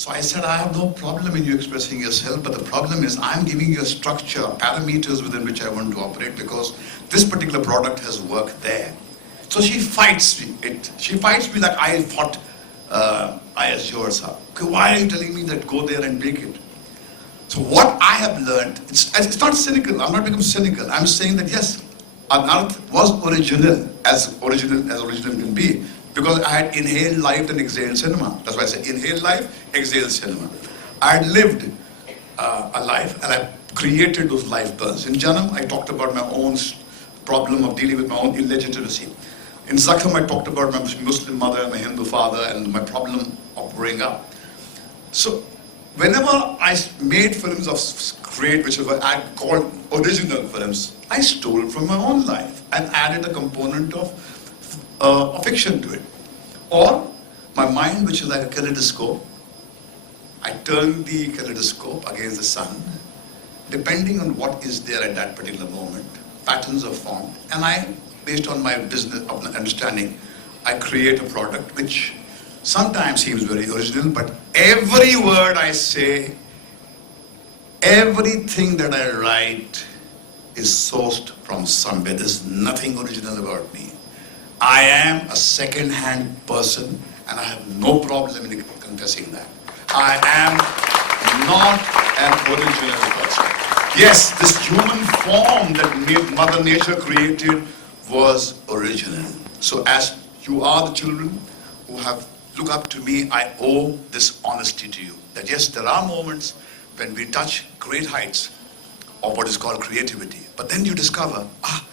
So I said, I have no problem in you expressing yourself, but the problem is I'm giving you a structure, parameters within which I want to operate because this particular product has worked there. So she fights it. She fights me like I fought IS her. Okay, why are you telling me that go there and make it? So what I have learned, it's not cynical, I'm not becoming cynical. I'm saying that yes, Anarth was as original can be. Because I had inhaled life and exhaled cinema. That's why I say inhaled life, exhaled cinema. I had lived a life and I created those life burns. In Janam, I talked about my own problem of dealing with my own illegitimacy. In Zakham, I talked about my Muslim mother and my Hindu father and my problem of growing up. So, whenever I made films of great, which is what I called original films, I stole from my own life and added a component of fiction to it. Or my mind, which is like a kaleidoscope, I turn the kaleidoscope against the sun, depending on what is there at that particular moment, patterns are formed, and I, based on my business understanding, I create a product which sometimes seems very original, but every word I say, everything that I write is sourced from somewhere. There's nothing original about me. I am a second-hand person, and I have no problem in confessing that. I am not an original person. Yes, this human form that Mother Nature created was original. So as you are the children who have looked up to me, I owe this honesty to you. That yes, there are moments when we touch great heights of what is called creativity. But then you discover,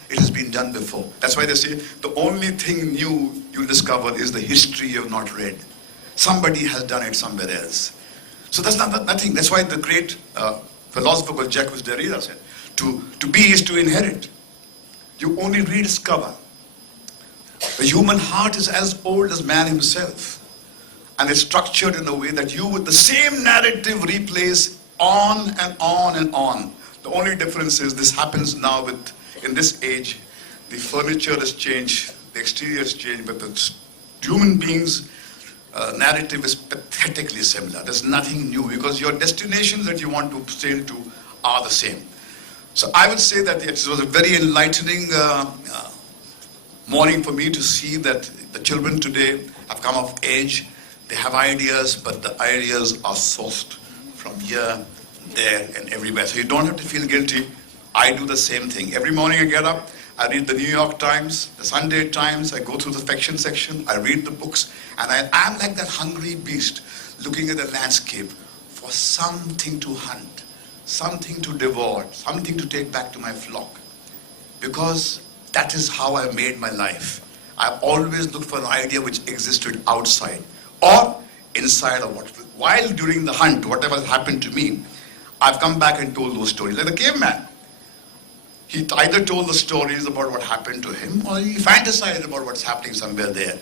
it has been done before. That's why they say the only thing new you'll discover is the history you have not read. Somebody has done it somewhere else. So that's nothing. That's why the great philosopher called Jacques Derrida said, to be is to inherit. You only rediscover. The human heart is as old as man himself. And it's structured in a way that you, with the same narrative, replays on and on and on. The only difference is this happens now in this age, the furniture has changed, the exterior has changed, but the human beings' narrative is pathetically similar. There's nothing new because your destinations that you want to sail to are the same. So I would say that it was a very enlightening morning for me to see that the children today have come of age. They have ideas, but the ideas are sourced from here, there, and everywhere. So you don't have to feel guilty. I do the same thing. Every morning I get up, I read the New York Times, the Sunday Times, I go through the fiction section, I read the books, and I am like that hungry beast looking at the landscape for something to hunt, something to devour, something to take back to my flock. Because that is how I made my life. I've always looked for an idea which existed outside or inside of what. While during the hunt, whatever happened to me, I've come back and told those stories. Like the caveman. He either told the stories about what happened to him or he fantasized about what's happening somewhere there.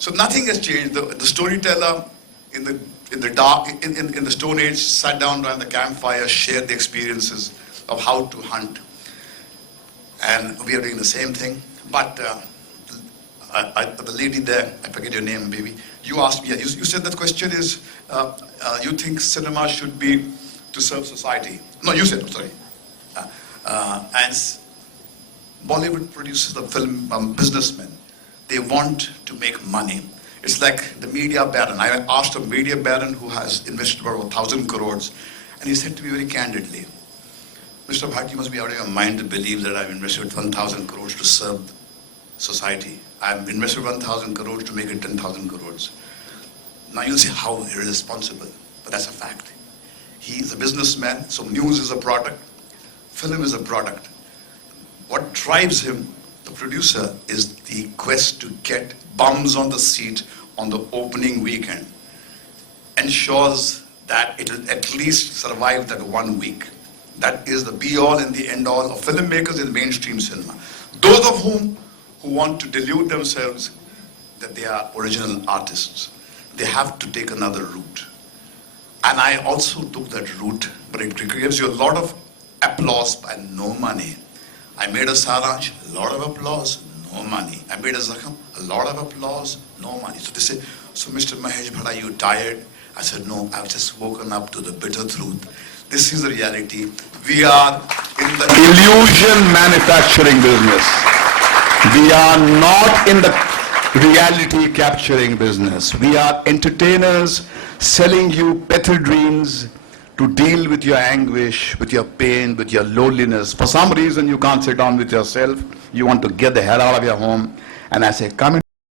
So nothing has changed. The storyteller in the Stone Age sat down around the campfire, shared the experiences of how to hunt. And we are doing the same thing. But the lady there, I forget your name, baby, you asked me, you said that question is, you think cinema should be to serve society. No, you said, sorry. And Bollywood produces the film businessmen. They want to make money. It's like the media baron. I asked a media baron who has invested about 1,000 crores, and he said to me very candidly, Mr. Bhatt, you must be out of your mind to believe that I've invested 1,000 crores to serve society. I've invested 1,000 crores to make it 10,000 crores. Now you'll see how irresponsible, but that's a fact. He is a businessman, so news is a product, film is a product. What drives him, the producer, is the quest to get bums on the seat on the opening weekend. Ensures that it will at least survive that 1 week. That is the be-all and the end-all of filmmakers in mainstream cinema. Those of whom who want to delude themselves that they are original artists, they have to take another route. And I also took that route, but it gives you a lot of applause and no money. I made a Saransh, a lot of applause, no money. I made a Zakham, a lot of applause, no money. So they say, so Mr. Mahesh Bhatt, are you tired? I said, no, I've just woken up to the bitter truth. This is the reality. We are in the illusion manufacturing business. We are not in the reality capturing business. We are entertainers selling you better dreams to deal with your anguish, with your pain, with your loneliness. For some reason you can't sit down with yourself. You want to get the hell out of your home. And I say, come in.